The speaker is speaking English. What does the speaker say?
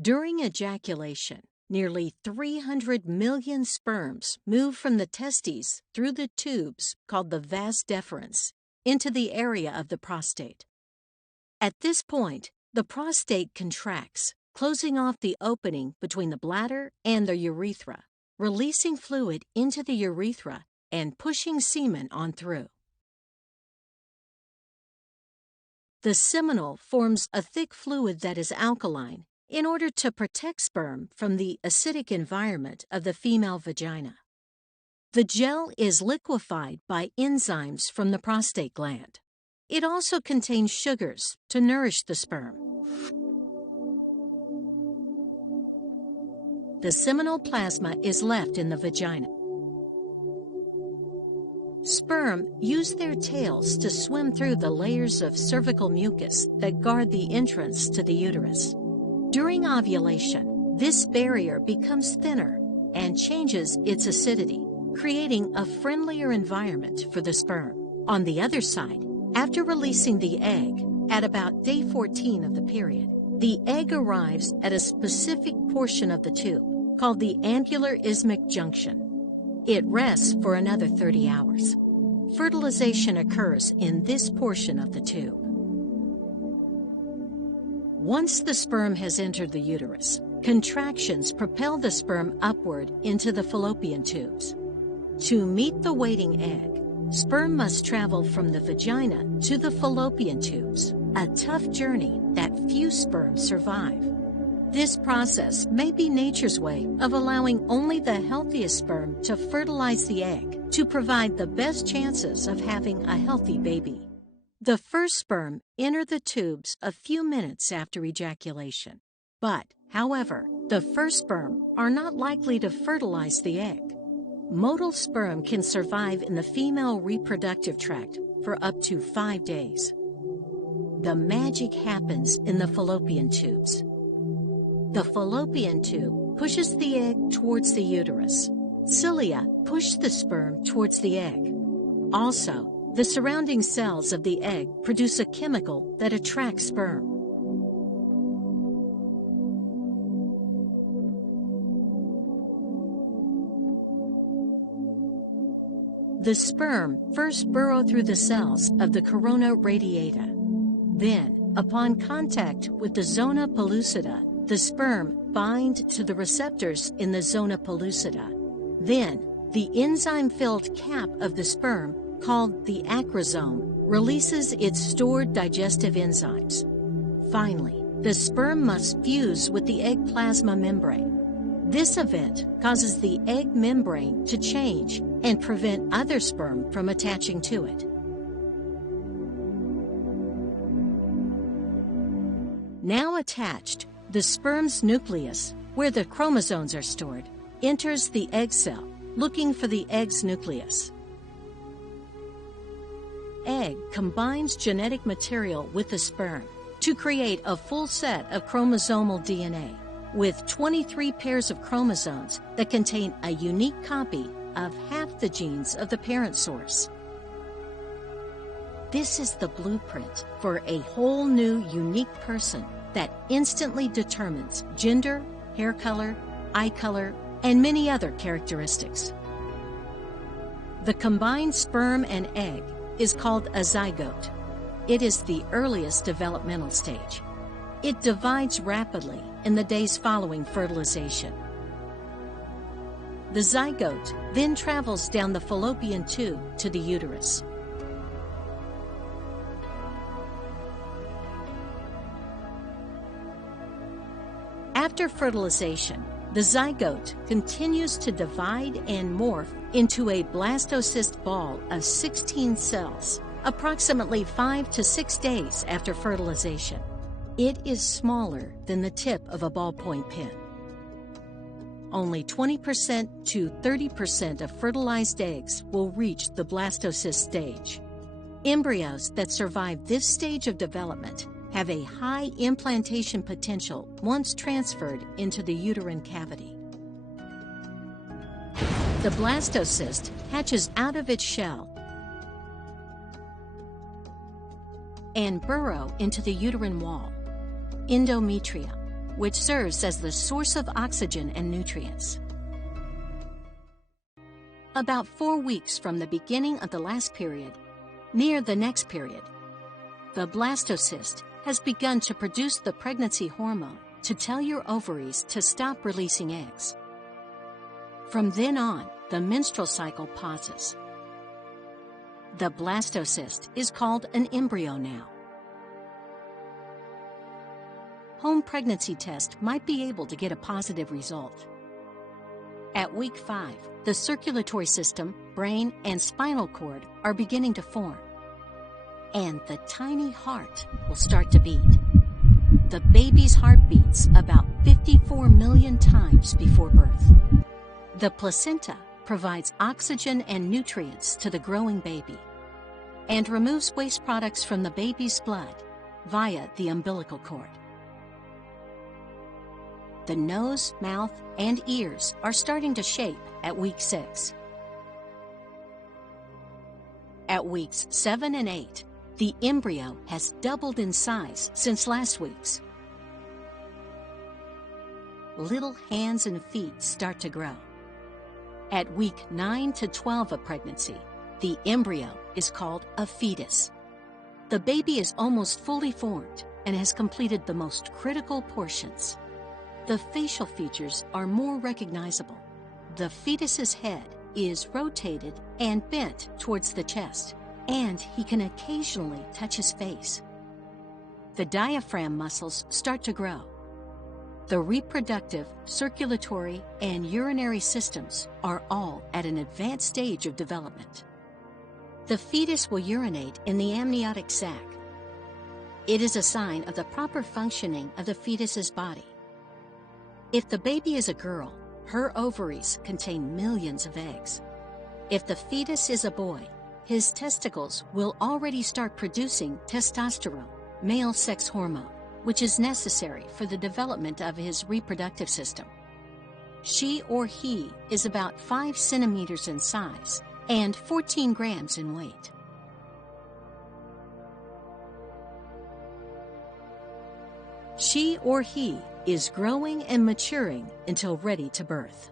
During ejaculation, nearly 300 million sperms move from the testes through the tubes called the vas deferens into the area of the prostate. At this point, the prostate contracts, closing off the opening between the bladder and the urethra, releasing fluid into the urethra and pushing semen on through. The seminal forms a thick fluid that is alkaline in order to protect sperm from the acidic environment of the female vagina. The gel is liquefied by enzymes from the prostate gland. It also contains sugars to nourish the sperm. The seminal plasma is left in the vagina. Sperm use their tails to swim through the layers of cervical mucus that guard the entrance to the uterus. During ovulation, this barrier becomes thinner and changes its acidity, creating a friendlier environment for the sperm. On the other side, after releasing the egg, at about day 14 of the period, the egg arrives at a specific portion of the tube called the angular isthmic junction. It rests for another 30 hours. Fertilization occurs in this portion of the tube. Once the sperm has entered the uterus, contractions propel the sperm upward into the fallopian tubes. To meet the waiting egg, sperm must travel from the vagina to the fallopian tubes, a tough journey that few sperm survive. This process may be nature's way of allowing only the healthiest sperm to fertilize the egg to provide the best chances of having a healthy baby. The first sperm enter the tubes a few minutes after ejaculation. However, the first sperm are not likely to fertilize the egg. Motile sperm can survive in the female reproductive tract for up to 5 days. The magic happens in the fallopian tubes. The fallopian tube pushes the egg towards the uterus. Cilia push the sperm towards the egg. Also, the surrounding cells of the egg produce a chemical that attracts sperm. The sperm first burrow through the cells of the corona radiata. Then, upon contact with the zona pellucida, the sperm bind to the receptors in the zona pellucida. Then, the enzyme-filled cap of the sperm, called the acrosome, releases its stored digestive enzymes. Finally, the sperm must fuse with the egg plasma membrane. This event causes the egg membrane to change and prevent other sperm from attaching to it. Now attached, the sperm's nucleus, where the chromosomes are stored, enters the egg cell, looking for the egg's nucleus. Egg combines genetic material with the sperm to create a full set of chromosomal DNA, with 23 pairs of chromosomes that contain a unique copy of half the genes of the parent source. This is the blueprint for a whole new, unique person that instantly determines gender, hair color, eye color, and many other characteristics. The combined sperm and egg is called a zygote. It is the earliest developmental stage. It divides rapidly in the days following fertilization. The zygote then travels down the fallopian tube to the uterus. After fertilization, the zygote continues to divide and morph into a blastocyst ball of 16 cells, approximately 5 to 6 days after fertilization. It is smaller than the tip of a ballpoint pen. Only 20% to 30% of fertilized eggs will reach the blastocyst stage. Embryos that survive this stage of development have a high implantation potential once transferred into the uterine cavity. The blastocyst hatches out of its shell and burrow into the uterine wall, endometrium. which serves as the source of oxygen and nutrients. About 4 weeks from the beginning of the last period, near the next period, the blastocyst has begun to produce the pregnancy hormone to tell your ovaries to stop releasing eggs. From then on, the menstrual cycle pauses. The blastocyst is called an embryo now. Home pregnancy test might be able to get a positive result. At week 5, the circulatory system, brain, and spinal cord are beginning to form, and the tiny heart will start to beat. The baby's heart beats about 54 million times before birth. The placenta provides oxygen and nutrients to the growing baby and removes waste products from the baby's blood via the umbilical cord. The nose, mouth, and ears are starting to shape at week 6. At weeks 7 and 8, the embryo has doubled in size since last week's. Little hands and feet start to grow. At week 9 to 12 of pregnancy, the embryo is called a fetus. The baby is almost fully formed and has completed the most critical portions. The facial features are more recognizable. The fetus's head is rotated and bent towards the chest, and he can occasionally touch his face. The diaphragm muscles start to grow. The reproductive, circulatory, and urinary systems are all at an advanced stage of development. The fetus will urinate in the amniotic sac. It is a sign of the proper functioning of the fetus's body. If the baby is a girl, her ovaries contain millions of eggs. If the fetus is a boy, his testicles will already start producing testosterone, male sex hormone, which is necessary for the development of his reproductive system. She or he is about 5 centimeters in size and 14 grams in weight. She or he is growing and maturing until ready to birth.